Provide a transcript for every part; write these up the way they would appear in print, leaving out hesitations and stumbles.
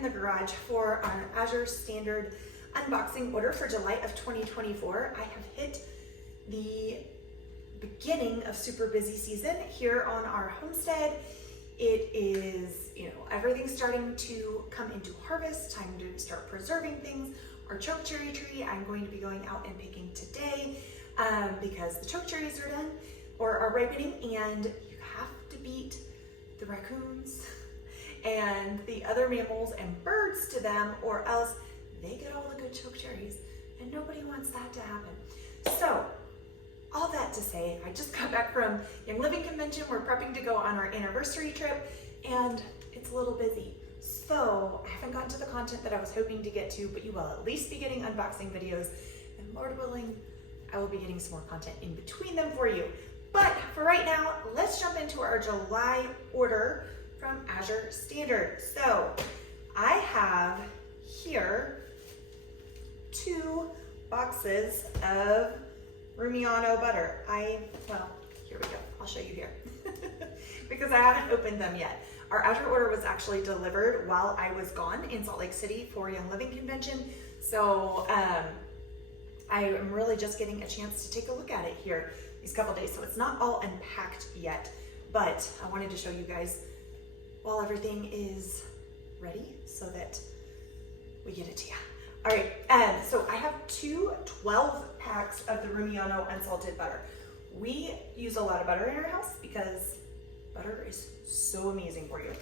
in the garage for our Azure Standard unboxing order for July of 2024. I have hit the beginning of super busy season here on our homestead. It is, everything's starting to come into harvest, time to start preserving things. Our choke cherry tree, I'm going to be going out and picking today because the choke cherries are done or are ripening, and you have to beat the raccoons and the other mammals and birds to them, or else they get all the good choke cherries, and nobody wants that to happen. So, all that to say, I just got back from Young Living Convention. We're prepping to go on our anniversary trip, and it's a little busy. So, I haven't gotten to the content that I was hoping to get to, but you will at least be getting unboxing videos, and Lord willing, I will be getting some more content in between them for you. But for right now, let's jump into our July order from Azure Standard. So I have here 2 boxes of Rumiano butter. Here we go. I'll show you here because I haven't opened them yet. Our Azure order was actually delivered while I was gone in Salt Lake City for Young Living Convention. So I am really just getting a chance to take a look at it here these couple days. So it's not all unpacked yet, but I wanted to show you guys while everything is ready so that we get it to you. All right, so I have 12 packs of the Rumiano unsalted butter. We use a lot of butter in our house because butter is so amazing for you.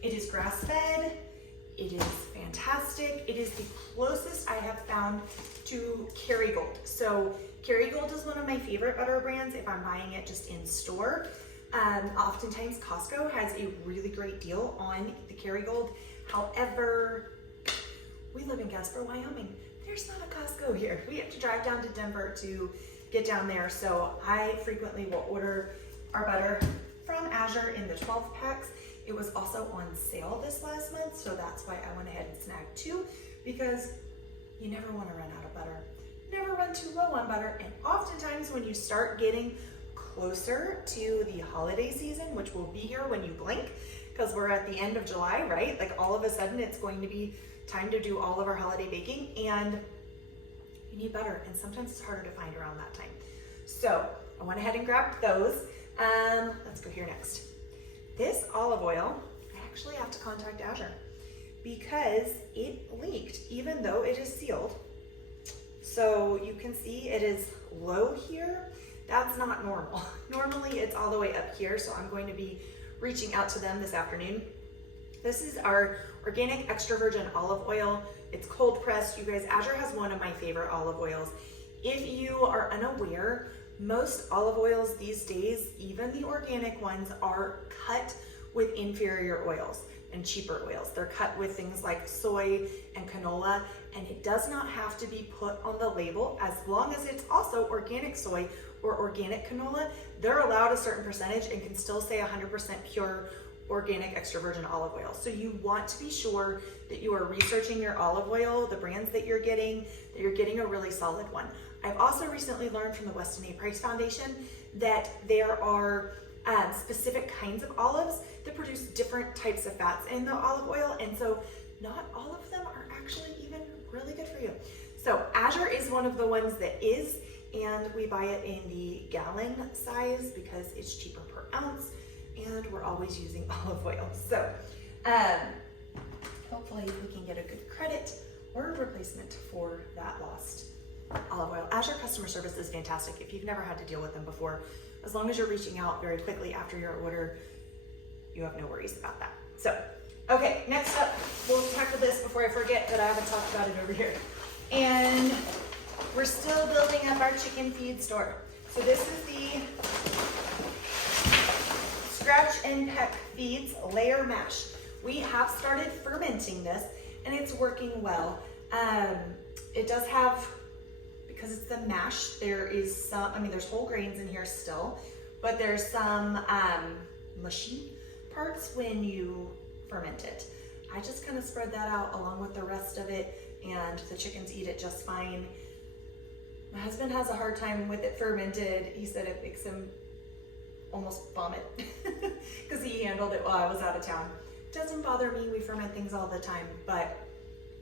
It is grass-fed, it is fantastic. It is the closest I have found to Kerrygold. So Kerrygold is one of my favorite butter brands if I'm buying it just in store. Oftentimes Costco has a really great deal on the Kerrygold. However, we live in Gasper, Wyoming. There's not a Costco here. We have to drive down to Denver to get down there. So I frequently will order our butter from Azure in the 12 packs. It was also on sale this last month, so that's why I went ahead and snagged 2, because you never want to run out of butter. Never run too low on butter, and oftentimes when you start getting closer to the holiday season, which will be here when you blink, because we're at the end of July, right? Like all of a sudden it's going to be time to do all of our holiday baking, and you need butter, and sometimes it's harder to find around that time. So I went ahead and grabbed those. Let's go here next. This olive oil, I actually have to contact Azure because it leaked, even though it is sealed. So you can see it is low here. That's not normal. Normally it's all the way up here, so I'm going to be reaching out to them this afternoon. This is our organic extra virgin olive oil. It's cold pressed. You guys, Azure has one of my favorite olive oils. If you are unaware, most olive oils these days, even the organic ones, are cut with inferior oils and cheaper oils. They're cut with things like soy and canola, and it does not have to be put on the label as long as it's also organic soy or organic canola. They're allowed a certain percentage and can still say 100% pure organic extra virgin olive oil. So you want to be sure that you are researching your olive oil, the brands that you're getting a really solid one. I've also recently learned from the Weston A. Price Foundation that there are specific kinds of olives that produce different types of fats in the olive oil, and so not all of them are actually even really good for you. So Azure is one of the ones that is, and we buy it in the gallon size because it's cheaper per ounce, and we're always using olive oil. So hopefully we can get a good credit or a replacement for that lost olive oil. Azure customer service is fantastic. If you've never had to deal with them before, as long as you're reaching out very quickly after your order, you have no worries about that. So, okay, next up, we'll tackle this before I forget that I haven't talked about it over here. And we're still building up our chicken feed store. So this is the Scratch and Peck Feeds Layer Mash. We have started fermenting this, and it's working well. It does have, because it's the mash, there is some, there's whole grains in here still, but there's some mushy parts when you ferment it. I just kind of spread that out along with the rest of it, and the chickens eat it just fine. My husband has a hard time with it fermented. He said it makes him almost vomit because he handled it while I was out of town. Doesn't bother me, we ferment things all the time, but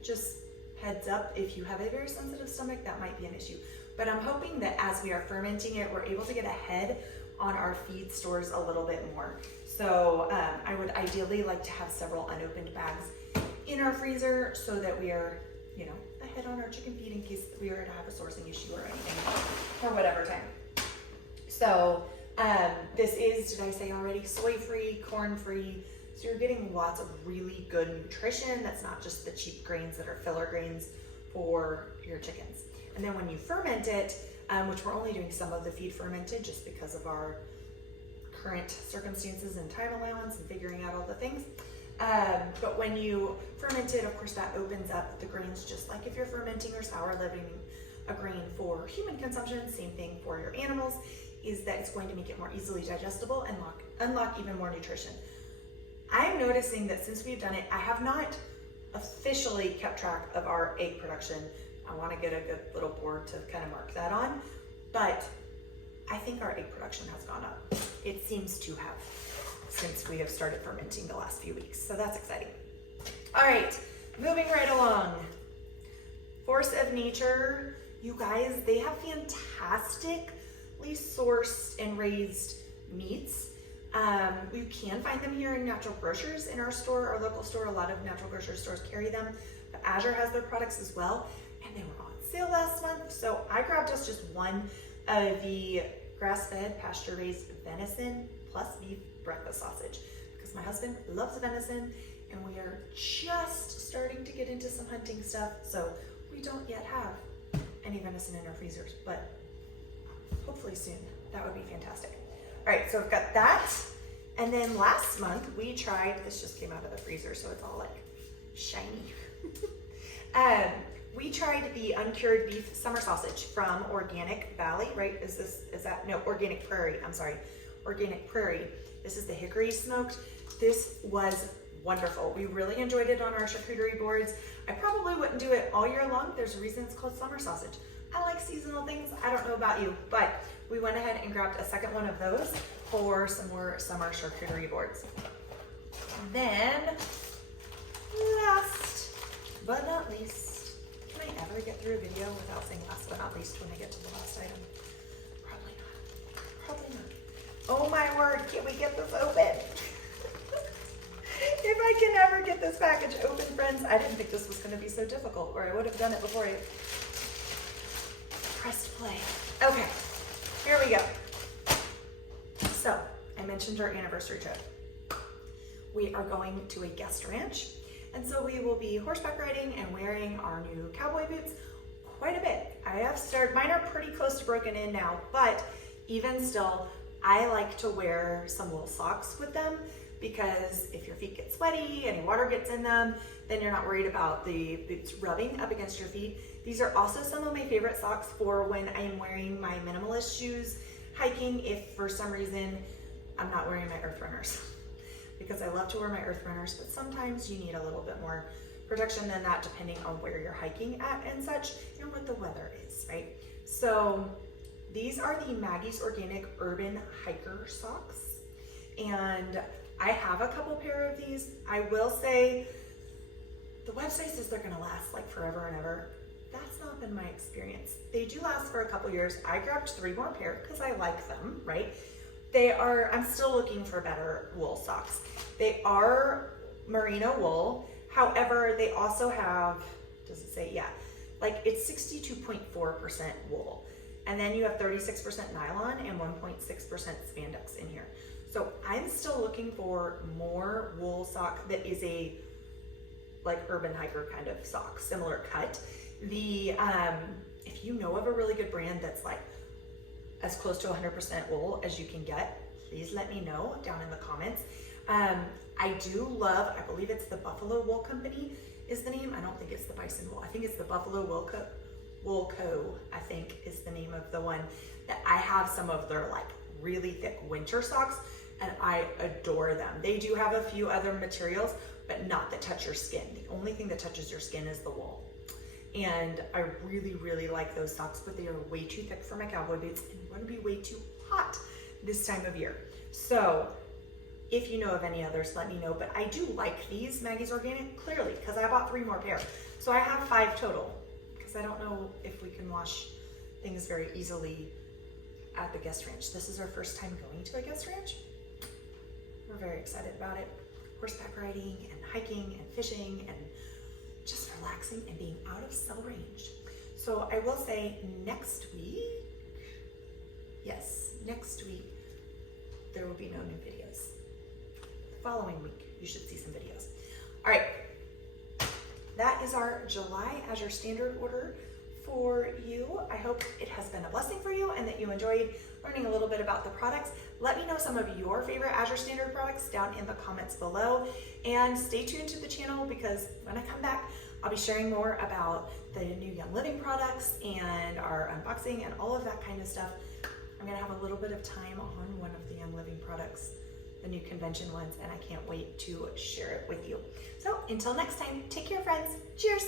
just heads up, if you have a very sensitive stomach, that might be an issue. But I'm hoping that as we are fermenting it, we're able to get ahead on our feed stores a little bit more. So I would ideally like to have several unopened bags in our freezer so that we are, you know, ahead on our chicken feed in case we were to have a sourcing issue or anything for whatever time. So this is, did I say already, soy-free, corn-free. So you're getting lots of really good nutrition. That's not just the cheap grains that are filler grains for your chickens. And then when you ferment it, which we're only doing some of the feed fermented just because of our current circumstances and time allowance and figuring out all the things. But when you ferment it, of course, that opens up the grains, just like if you're fermenting or sour living a grain for human consumption. Same thing for your animals, is that it's going to make it more easily digestible and unlock even more nutrition. I'm noticing that since we've done it, I have not officially kept track of our egg production. I want to get a good little board to kind of mark that on, but I think our egg production has gone up. It seems to have since we have started fermenting the last few weeks, so that's exciting. All right, moving right along. Force of Nature, you guys, they have fantastically sourced and raised meats. You can find them here in natural grocers in our store, our local store. A lot of natural grocery stores carry them, but Azure has their products as well, and they were on sale last month. So I grabbed us just one of the grass-fed, pasture-raised venison plus beef breakfast sausage because my husband loves venison, and we are just starting to get into some hunting stuff. So we don't yet have any venison in our freezers, but hopefully soon. That would be fantastic. All right, so I've got that. And then last month we tried, this just came out of the freezer, so it's all like shiny. We tried the uncured beef summer sausage from Organic Valley, right? Organic Prairie, I'm sorry. Organic Prairie. This is the hickory smoked. This was wonderful. We really enjoyed it on our charcuterie boards. I probably wouldn't do it all year long. There's a reason it's called summer sausage. I like seasonal things. I don't know about you, but we went ahead and grabbed a second one of those for some more summer charcuterie boards. Then, last but not least, can I ever get through a video without saying last but not least when I get to the last item? Probably not. Probably not. Oh my word, can we get this open? If I can ever get this package open, friends, I didn't think this was going to be so difficult, or I would have done it before I pressed play. Okay, here we go. So, I mentioned our anniversary trip. We are going to a guest ranch, and so we will be horseback riding and wearing our new cowboy boots quite a bit. Mine are pretty close to broken in now, but even still, I like to wear some wool socks with them because if your feet get sweaty, any water gets in them, then you're not worried about the boots rubbing up against your feet. These are also some of my favorite socks for when I'm wearing my minimalist shoes hiking, if for some reason I'm not wearing my earth runners. Because I love to wear my earth runners, but sometimes you need a little bit more protection than that depending on where you're hiking at and such, and what the weather is, right? So these are the Maggie's Organic Urban Hiker socks, and I have a couple pair of these. I will say the website says they're gonna last like forever and ever. That's not been my experience. They do last for a couple years. I grabbed 3 more pair because I like them, right? I'm still looking for better wool socks. They are merino wool. However, they also have, does it say? Yeah, like it's 62.4% wool. And then you have 36% nylon and 1.6% spandex in here. So I'm still looking for more wool sock that is a like urban hiker kind of sock, similar cut. If you know of a really good brand that's like as close to 100% wool as you can get, please let me know down in the comments. I do love, I believe it's the Buffalo Wool Company is the name. I don't think it's the Bison Wool. I think it's the Buffalo Wool Co. I think is the name of the one that I have some of their like really thick winter socks, and I adore them. They do have a few other materials, but not that touch your skin. The only thing that touches your skin is the wool. And I really, really like those socks, but they are way too thick for my cowboy boots and would be way too hot this time of year. So If you know of any others, let me know. But I do like these Maggie's Organic, clearly, because I bought 3 more pair. So I have 5 total, because I don't know if we can wash things very easily at the guest ranch. This is our first time going to a guest ranch. We're very excited about it. Horseback riding and hiking and fishing and just relaxing and being out of cell range. So I will say next week, yes, next week, there will be no new videos. The following week, you should see some videos. All right, that is our July Azure Standard order for you. I hope it has been a blessing for you and that you enjoyed learning a little bit about the products. Let me know some of your favorite Azure Standard products down in the comments below, and stay tuned to the channel because when I come back, I'll be sharing more about the new Young Living products and our unboxing and all of that kind of stuff. I'm gonna have a little bit of time on one of the Young Living products, the new convention ones, and I can't wait to share it with you. So until next time, take care, friends. Cheers.